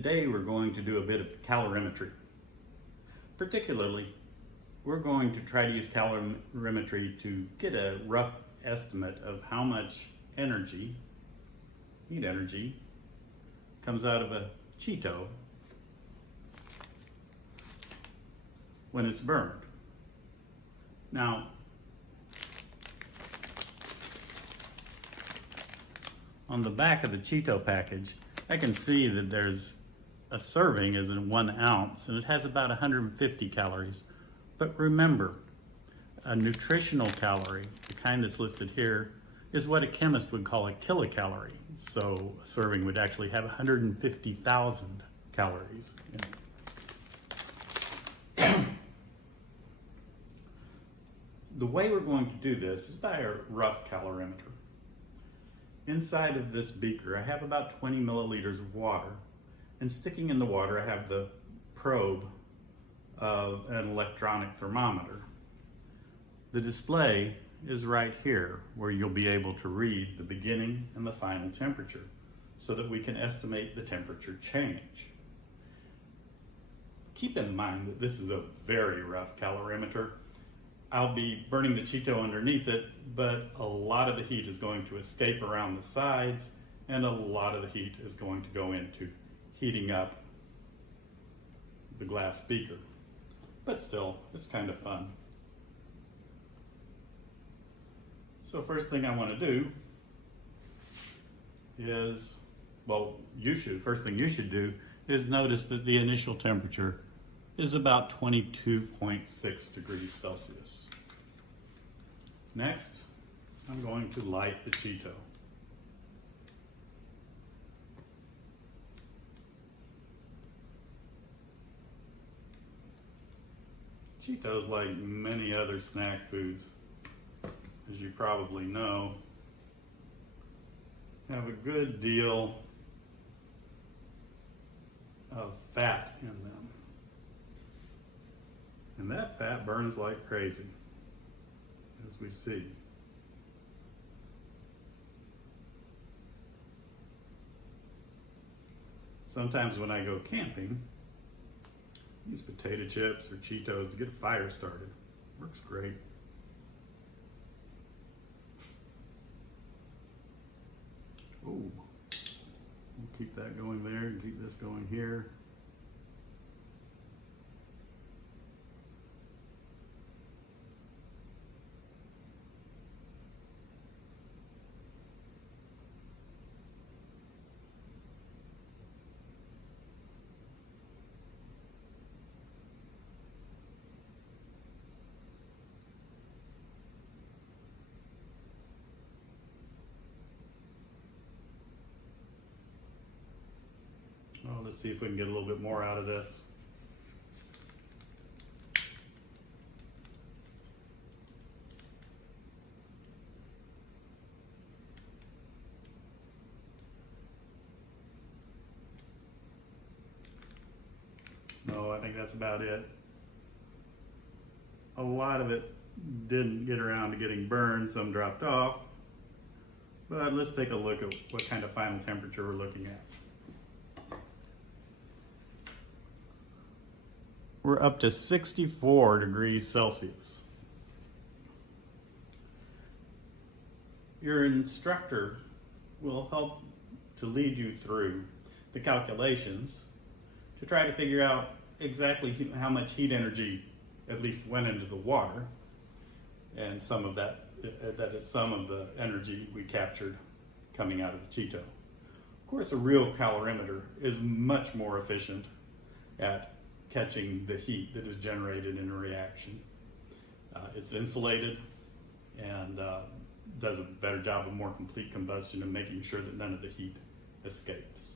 Today we're going to do a bit of calorimetry. Particularly, we're going to try to use calorimetry to get a rough estimate of how much energy, heat energy, comes out of a Cheeto when it's burned. Now, on the back of the Cheeto package, I can see that there's a serving is in 1 ounce and it has about 150 calories. But remember, a nutritional calorie, the kind that's listed here, is what a chemist would call a kilocalorie. So a serving would actually have 150,000 calories in it. The way we're going to do this is by a rough calorimeter. Inside of this beaker, I have about 20 milliliters of water, and sticking in the water, I have the probe of an electronic thermometer. The display is right here, where you'll be able to read the beginning and the final temperature, so that we can estimate the temperature change. Keep in mind that this is a very rough calorimeter. I'll be burning the Cheeto underneath it, but a lot of the heat is going to escape around the sides, and a lot of the heat is going to go into heating up the glass beaker. But still, it's kind of fun. So first thing I want to do is, first thing you should do is notice that the initial temperature is about 22.6 degrees Celsius. Next, I'm going to light the Cheeto. Cheetos, like many other snack foods, as you probably know, have a good deal of fat in them. And that fat burns like crazy, as we see. Sometimes when I go camping, I use potato chips or Cheetos to get a fire started. Works great. Oh, we'll keep that going there and keep this going here. Well, let's see if we can get a little bit more out of this. No, I think that's about it. A lot of it didn't get around to getting burned, some dropped off. But let's take a look at what kind of final temperature we're looking at. We're up to 64 degrees Celsius. Your instructor will help to lead you through the calculations to try to figure out exactly how much heat energy at least went into the water, and some of that is some of the energy we captured coming out of the Cheeto. Of course, a real calorimeter is much more efficient at catching the heat that is generated in a reaction. It's insulated and does a better job of more complete combustion and making sure that none of the heat escapes.